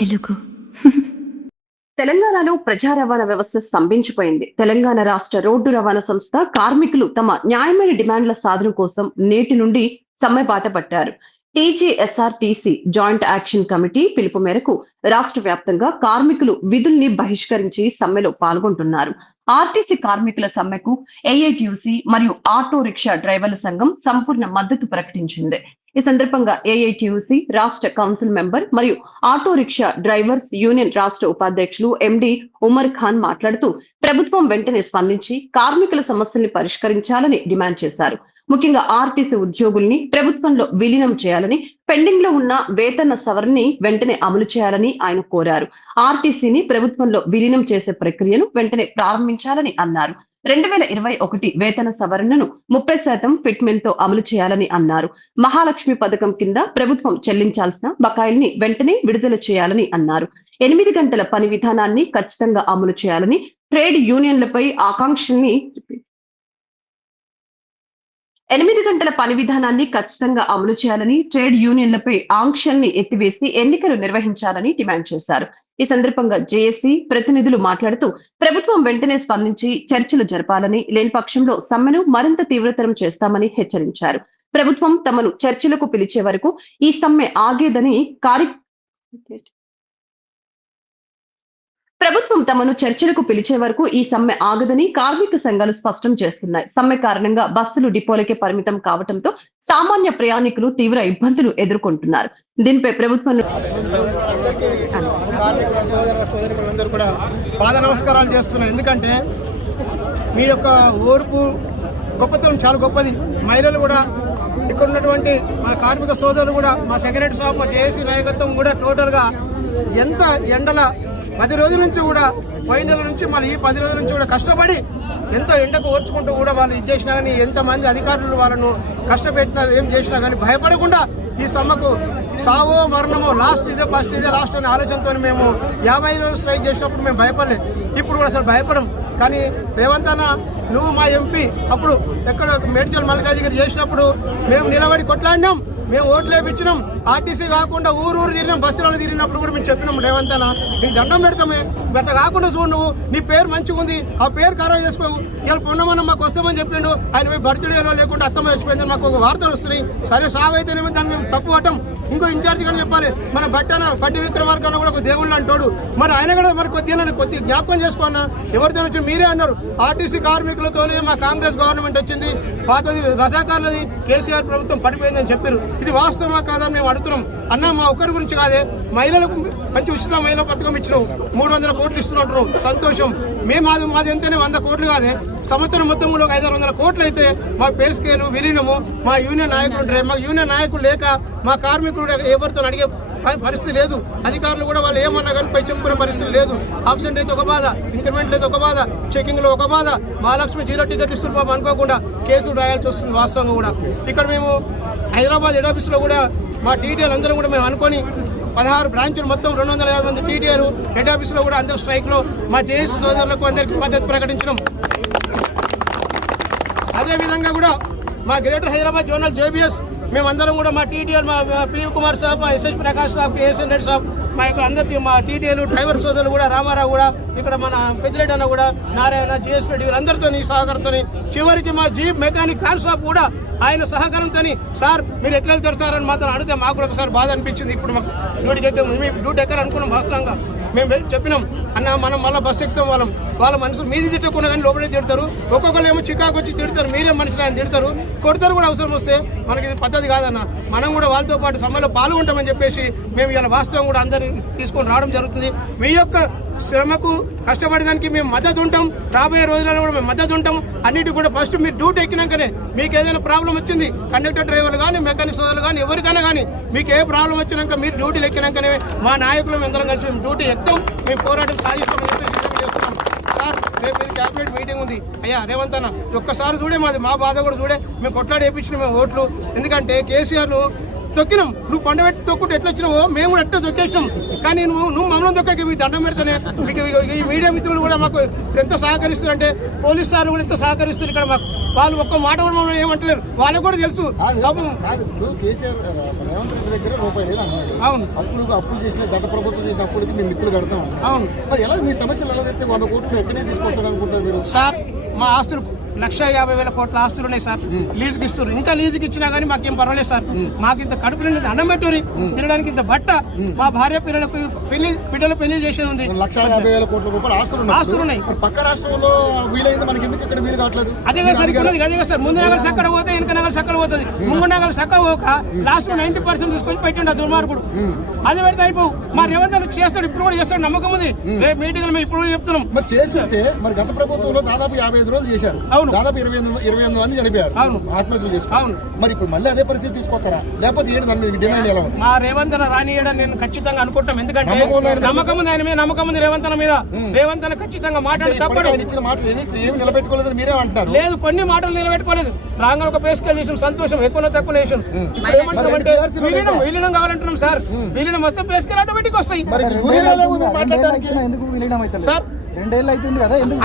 తెలుగు తెలంగాణలో ప్రజా రవాణా వ్యవస్థ స్తంభించిపోయింది. తెలంగాణ రాష్ట్ర రోడ్డు రవాణా సంస్థ కార్మికులు తమ న్యాయమైన డిమాండ్ల సాధన కోసం నేటి నుండి సమ్మె బాట పట్టారు. టీజీఎస్ఆర్టీసీ జాయింట్ యాక్షన్ కమిటీ పిలుపు మేరకు రాష్ట్ర వ్యాప్తంగా కార్మికులు విధుల్ని బహిష్కరించి సమ్మెలో పాల్గొంటున్నారు. ఆర్టీసీ కార్మికుల సమ్మెకు ఏఐటీయూసీ మరియు ఆటో రిక్షా డ్రైవర్ల సంఘం సంపూర్ణ మద్దతు ప్రకటించింది. ఈ సందర్భంగా ఏఐటీయూసీ రాష్ట్ర కౌన్సిల్ మెంబర్ మరియు ఆటో రిక్షా డ్రైవర్స్ యూనియన్ రాష్ట్ర ఉపాధ్యక్షులు ఎండి ఉమర్ ఖాన్ మాట్లాడుతూ ప్రభుత్వం వెంటనే స్పందించి కార్మికుల సమస్యల్ని పరిష్కరించాలని డిమాండ్ చేశారు. ముఖ్యంగా ఆర్టీసీ ఉద్యోగుల్ని ప్రభుత్వంలో విలీనం చేయాలని, పెండింగ్ లో ఉన్న వేతన సవరణని వెంటనే అమలు చేయాలని ఆయన కోరారు. ఆర్టీసీని ప్రభుత్వంలో విలీనం చేసే ప్రక్రియను వెంటనే ప్రారంభించాలని అన్నారు. 2021 వేతన సవరణను 30% ఫిట్మెంట్ తో అమలు చేయాలని అన్నారు. మహాలక్ష్మి పథకం కింద ప్రభుత్వం చెల్లించాల్సిన బకాయిల్ని వెంటనే విడుదల చేయాలని అన్నారు. 8 గంటల పని విధానాన్ని ఖచ్చితంగా అమలు చేయాలని, ట్రేడ్ యూనియన్లపై ఆకాంక్షల్ని 8 గంటల పని విధానాన్ని ఖచ్చితంగా అమలు చేయాలని, ట్రేడ్ యూనియన్లపై ఆంక్షల్ని ఎత్తివేసి ఎన్నికలు నిర్వహించాలని డిమాండ్ చేశారు. ఈ సందర్భంగా జేఏసీ ప్రతినిధులు మాట్లాడుతూ ప్రభుత్వం వెంటనే స్పందించి చర్చలు జరపాలని, లేని పక్షంలో సమ్మెను మరింత తీవ్రతరం చేస్తామని హెచ్చరించారు. ప్రభుత్వం తమను చర్చలకు పిలిచే వరకు ఈ సమ్మె ఆగేదని కార్మిక సంఘాలు స్పష్టం చేస్తున్నాయి. సమ్మె కారణంగా బస్సులు డిపోలకే పరిమితం కావడంతో సామాన్య ప్రయాణికులు తీవ్ర ఇబ్బందులు ఎదుర్కొంటున్నారు. దీనిపై ప్రభుత్వం పాద నమస్కారాలు చేస్తున్నాయి. ఎందుకంటే మీ యొక్క ఓర్పు గొప్పతనం చాలా గొప్పది. మహిళలు కూడా ఇక్కడ ఉన్నటువంటి మా కార్మిక సోదరులు కూడా, మా సెక్రటరీ సాబ్, మా జేఏసీ నాయకత్వం కూడా టోటల్గా ఎంత ఎండల 10 రోజుల నుంచి కూడా, పోయిన నెల నుంచి మళ్ళీ ఈ 10 రోజుల నుంచి కూడా కష్టపడి ఎంతో ఎండకు ఓర్చుకుంటూ కూడా వాళ్ళు ఇది చేసినా కానీ, ఎంతమంది అధికారులు వాళ్ళను కష్టపెట్టినా ఏం చేసినా కానీ భయపడకుండా ఈ సమ్మకు సావో మరణమో లాస్ట్ ఇదే ఫస్ట్ ఇదే లాస్ట్ అనే ఆలోచనతో మేము 50 రోజులు స్ట్రైక్ చేసినప్పుడు మేము భయపడలేదు. ఇప్పుడు కూడా అసలు భయపడం. కానీ రేవంత్ అన్న, నువ్వు మా ఎంపీ అప్పుడు ఎక్కడ మేడ్చల్ మల్కాజిగిరి చేసినప్పుడు మేము నిలబడి కొట్లాడినాం, మేము ఓట్లు వేయించినాం. ఆర్టీసీ కాకుండా ఊరు తిరిగినాం, బస్సులలో తిరిగినప్పుడు కూడా మేము చెప్పినాం, రేవంత్ అన్న నీకు దండం పెడతామే, అట్లా కాకుండా చూడు, నువ్వు నీ పేరు మంచిగా ఉంది, ఆ పేరు ఖరాబ్ చేసుకోవు. ఇలా పొన్నమన్న మాకు వస్తామని చెప్పిండు, ఆయన పోయి బర్త్డేలో లేకుండా అత్తమ్మ చచ్చిపోయిందని మాకు ఒక వార్తలు వస్తున్నాయి. సరే సావైతేనేమో దాన్ని మేము తప్పు పట్టం. ఇంకో ఇన్ఛార్జ్ కానీ చెప్పాలి, మన బట్టి విక్రమార్కన్న కూడా ఒక దేవుళ్ళు అంటాడు, మరి ఆయన కూడా మరి కొద్దిగా జ్ఞాపకం చేసుకున్నా. ఎవరితో వచ్చి మీరే అన్నారు, ఆర్టీసీ కార్మికులతోనే మా కాంగ్రెస్ గవర్నమెంట్ వచ్చింది, పాతది రజాకారులది కేసీఆర్ ప్రభుత్వం పడిపోయిందని చెప్పారు. ఇది వాస్తవమా కాదని మేము అడుగుతున్నాం. అన్న, మా ఒక్కరి గురించి కాదే, మహిళలకు మంచి ఉచిత మహిళా పథకం ఇచ్చినావు, 300 కోట్లు ఇస్తున్నట్టు సంతోషం. మాది ఎంతనే 100 కోట్లు కాదే, సంవత్సరం మొత్తం కూడా 500 కోట్లు అయితే మా పే స్కేలు విలీనము, మా యూనియన్ నాయకులు ఉంటారు. మా యూనియన్ నాయకులు లేక మా కార్మికులు ఎవరితో అడిగే పరిస్థితి లేదు. అధికారులు కూడా వాళ్ళు ఏమన్నా కానీ పై చెప్పుకునే పరిస్థితి లేదు. ఆబ్సెంట్ అయితే ఒక బాధ, ఇంక్రిమెంట్ అయితే ఒక బాధ, చెకింగ్లో ఒక బాధ, మహాలక్ష్మి 0 టికెట్ ఇస్తున్న పాపం అనుకోకుండా కేసులు రాయాల్సి వస్తుంది. వాస్తవంగా కూడా ఇక్కడ మేము హైదరాబాద్ హెడ్ ఆఫీస్లో కూడా మా టీటీఆర్ అందరం కూడా మేము అనుకొని 16 బ్రాంచులు మొత్తం 250 మంది టీటీఆర్ హెడ్ ఆఫీస్లో కూడా అందరూ స్ట్రైక్లో మా జేఏసీ సోదరులకు అందరికీ మద్దతు ప్రకటించడం. అదేవిధంగా కూడా మా గ్రేటర్ హైదరాబాద్ జోనల్ జేబీఎస్ మేమందరం కూడా మా టీటీఆర్, మా పివి కుమార్ సాబ్, మా ఎస్ఎస్ ప్రకాష్ సాబ్, కేఎస్ఎన్ రెడ్డి సాబ్, మా యొక్క అందరికీ మా టీటీఆర్ డ్రైవర్ సోదరులు కూడా, రామారావు కూడా, ఇక్కడ మన పెద్దిరెడ్డి అన్న కూడా, నారాయణ, జిఎస్ రెడ్డి వీళ్ళందరితో సహకారంతో, చివరికి మా జీప్ మెకానిక్ ఖాన్ సాబ్ కూడా ఆయన సహకారంతో, సార్ మీరు ఎట్లా వెళ్తారు సార్ అని మాత్రం అడిగితే మాకు కూడా ఒకసారు బాధ అనిపించింది. ఇప్పుడు మాకు డ్యూటీ ఎక్కడ అనుకున్నాం. వాస్తవంగా మేము చెప్పినాం, అన్న మనం మళ్ళీ బస్సు ఎక్కుతాం, వాళ్ళ మనసు మీది తిట్టకుండా కానీ లోపలే తిడతారు. ఒక్కొక్కరు ఏమో చికాకు వచ్చి తిడతారు, మీరే మనుషులు ఆయన తిడతారు, కొడతారు కూడా. అవసరం వస్తే మనకి ఇది పద్ధతి కాదన్న, మనం కూడా వాళ్ళతో పాటు సమ్మెలో పాల్గొంటామని చెప్పేసి మేము ఇలా వాస్తవం కూడా అందరినీ తీసుకొని రావడం జరుగుతుంది. మీ యొక్క శ్రమకు కష్టపడడానికి మేము మద్దతు ఉంటాం. రాబోయే రోజులలో కూడా మేము మద్దతు ఉంటాం. అన్నిటి కూడా ఫస్ట్ మీరు డ్యూటీ ఎక్కినాకనే, మీకు ఏదైనా ప్రాబ్లం వచ్చింది, కండక్టర్ డ్రైవర్లు కానీ, మెకానిక్ సోదరులు కానీ, ఎవరికైనా కానీ మీకు ఏ ప్రాబ్లం వచ్చినాక మీరు డ్యూటీలు ఎక్కినాకనే మా నాయకులు అందరం కలిసి మేము డ్యూటీ ఎక్కుతాం, మేము పోరాటం సాధిస్తామని చెప్పి చేస్తున్నాం. సార్ రేపు మీరు క్యాబినెట్ మీటింగ్ ఉంది. అయ్యా రేవంత్ అన్న, ఒక్కసారి చూడే, మా బాధ కూడా చూడే, మేము కొట్లాడి వేయించిన మేము ఓట్లు. ఎందుకంటే కేసీఆర్ను తొక్కినాం. నువ్వు పండబెట్టి తొక్కుంటే ఎట్లా వచ్చినావో మేము కూడా ఎట్లా తొక్కేసాం. కానీ నువ్వు మమ్మల్ని తొక్కకి మీ దండం పెడితేనే మీకు ఈ మీడియా మిత్రులు కూడా మాకు ఎంత సహకరిస్తారు అంటే పోలీస్ సార్ కూడా ఎంత సహకరిస్తారు ఇక్కడ మాకు. వాళ్ళు ఒక్క మాట కూడా మమ్మల్ని ఏమంటలేరు, వాళ్ళకు కూడా తెలుసు. ఇప్పుడు కేసీఆర్ రేవంత్ రెడ్డి దగ్గర రూపాయి లేదు అన్నాడు. అవును, అప్పులు చేసిన గత ప్రభుత్వం చేసిన అప్పులకి మేము మిత్రులు కడతాం. అవును. మరి ఎలా మీ సమస్యలు ఎలా చెప్తే 100 కోట్లు ఎక్కడే తీసుకొస్తాడు అనుకుంటారు మీరు? సార్ మా ఆస్తులు 1,50,000 కోట్ల ఆస్తులు ఉన్నాయి సార్. లీజుకి ఇస్తారు. ఇంకా లీజుకి ఇచ్చినా కానీ మాకేం పర్వాలేదు సార్. మాకు ఇంత కడుపు నిండి అన్నం పెట్టురి, తినడానికి ఇంత బట్ట, మా భార్య పిల్లలకు బిడ్డలు పెళ్లి చేసేది ఉంది. 1,50,000 కోట్ల రూపాయలు ఆస్తులు ఉన్నాయి. పక్క రాష్ట్రంలో వీలైంది, మనకి ఎందుకు ఇక్కడ వీలు కావట్లేదు? అదే కదా సార్, ఇక్కడ అదే కదా సార్. ముందు నగలు చక్కడ పోతే వెనక నగలు చక్కలు పోతుంది. ముందు నగలు చక్క పోక లాస్ట్ 90% తీసుకొని పెట్టిండు ఆ దుర్మార్గుడు. అది పెడితే అయిపోవు. మా రేవంత్ చేస్తాడు, ఇప్పుడు కూడా చేస్తాడు, నమ్మకం ఉంది. రేపు మీటింగ్ మేము ఇప్పుడు కూడా చెప్తున్నాం. మరి చేస్తుంటే మరి గత ప్రభుత్వంలో దాదాపు 55 రోజులు చేశారు. అవును, దాదాపు 28 మంది చనిపోయారు. అవును, ఆత్మహత్యలు చేసుకున్నారు. అవును. మరి ఇప్పుడు మళ్ళీ అదే పరిస్థితి తీసుకొస్తారా, లేకపోతే ఏంటి దాని మీద డిమాండ్ ఎలా ఉంది? మా రేవంత్ రానియడం నేను ఖచ్చితంగా అనుకుంటాం. ఎందుకంటే నమ్మకం ఉంది ఆయన మీద, నమ్మకం ఉంది రేవంత్ మీద. రేవంత్ ఖచ్చితంగా మాట్లాడి తప్పడు. ఇచ్చిన మాటలు ఏమి నిలబెట్టుకోలేదని మీరే అంటారు. లేదు, కొన్ని మాటలు నిలబెట్టుకోలేదు. రాంగ్ ఒక పేస్కేల్ చేసాం, సంతోషం. ఎక్కువ తక్కువ చేసాం. ఏమంటామంటే విలీనం కావాలంటున్నాం సార్. విలీనం వస్తే పేస్కేల్ ఆటోమేటిక్ వస్తాయి సార్.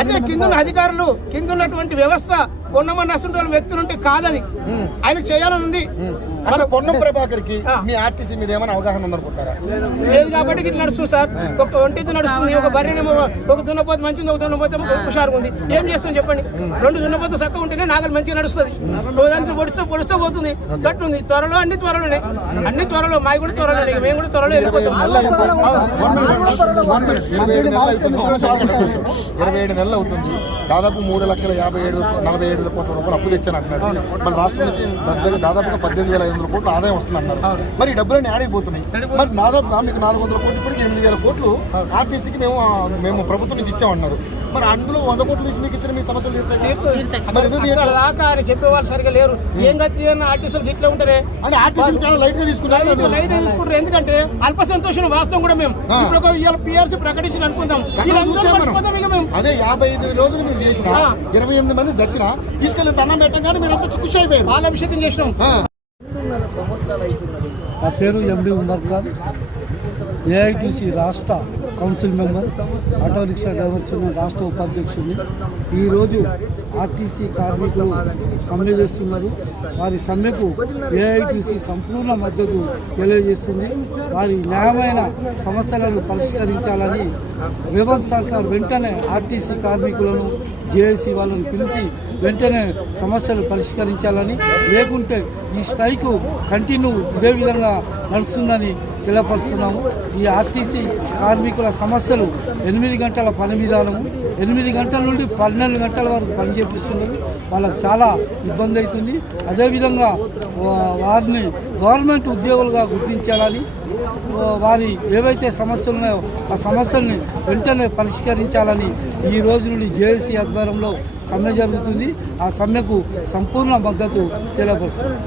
అదే కింద అధికారులు, కింద ఉన్నటువంటి వ్యవస్థ పొన్నమని అసలు వ్యక్తులు ఉంటే కాదది ఆయనకు చేయాలని ఉంది. మన పొన్నం ప్రభాకర్ కి మీ ఆర్టీసీ మీద ఏమైనా అవగాహన ఉందనుకుంటారా? లేదు కాబట్టి ఇట్లా నడుస్తుంది సార్. ఒక ఒంటిది నడుస్తుంది, ఒక బర్రెనేమో ఒక దున్నపోతు మంచిది, ఒక దున్నపోతే హుషారుగా ఉంది. ఏం చేస్తాం చెప్పండి? 2 దున్నపోతు చక్కగా ఉంటేనే నాగలు మంచిగా నడుస్తుంది. దానికి పొడిస్తే పోతుంది. గట్టుంది. త్వరలో అన్ని త్వరలోనే, అన్ని త్వరలో. మావి కూడా త్వరలోనే, మేము కూడా త్వరలో వెళ్ళిపోతాం. 27 నెలలు అవుతుంది. దాదాపు 3,57,47 కోట్ల రూపాయలు అప్పు తెచ్చాను అంటున్నాడు. మన రాష్ట్రం నుంచి దాదాపుగా 18,500 కోట్లు ఆదాయం వస్తుంది అన్నారు. మరి ఈ డబ్బులన్నీ ఆడిపోతున్నాయి. మరి దాదాపుగా మీకు 400 కోట్లు, ఇప్పటికి 8,000 కోట్లు ఆర్టీసీకి మేము ప్రభుత్వం నుంచి ఇచ్చామన్నారు. మరి అందులో 100 కోట్లు తీసి మీకు ఇచ్చిన మీ సమస్యలు దాకా ఆయన చెప్పేవాళ్ళు సరిగా లేరు. ఏం గతి ఆర్టీసీలు ఇట్లా ఉంటారే అని ఆర్టీసీ చాలా లైట్ గా తీసుకుంటారు. ఎందుకంటే అల్ప సంతోషం వాస్తవం కూడా మేము ఇప్పుడు ఇవాళ పిఆర్సీ ప్రకటించి అనుకుందాం. అదే 55 రోజులు మీరు చేసిన 28 మంది చచ్చిన తీసుకెళ్లి దండం పెట్టగానే మీరు అంతా ఖుషి అయిపోయారు. వాళ్ళ అభిషేకం చేసినాం. నా పేరు ఎండి ఉమర్ ఖాన్, ఏఐటీసీ రాష్ట్ర council member, auto rickshaw drivers రాష్ట్ర ఉపాధ్యక్షుడిని. ఈరోజు ఆర్టీసీ కార్మికులు సమ్మె చేస్తున్నారు. వారి సమ్మెకు ఏఐటీసీ సంపూర్ణ మద్దతు తెలియజేస్తుంది. వారి న్యాయమైన సమస్యలను పరిష్కరించాలని రేవంత్ సర్కార్ వెంటనే ఆర్టీసీ కార్మికులను, జేఏసీ వాళ్ళను పిలిచి వెంటనే సమస్యలు పరిష్కరించాలని, లేకుంటే ఈ స్ట్రైకు కంటిన్యూ ఇదే విధంగా నడుస్తుందని తెలియపరుస్తున్నాము. ఈ ఆర్టీసీ కార్మికుల సమస్యలు 8 గంటల పని విధానము, 8 గంటల నుండి 12 గంటల వరకు పనిచేపిస్తున్నారు. వాళ్ళకు చాలా ఇబ్బంది అవుతుంది. అదేవిధంగా వారిని గవర్నమెంట్ ఉద్యోగులుగా గుర్తించాలని, వారి ఏవైతే సమస్యలు ఉన్నాయో ఆ సమస్యల్ని వెంటనే పరిష్కరించాలని ఈ రోజు నుండి జేఏసీ ఆధ్వర్యంలో సమ్మె జరుగుతుంది. ఆ సమ్మెకు సంపూర్ణ మద్దతు తెలియపరుస్తుంది.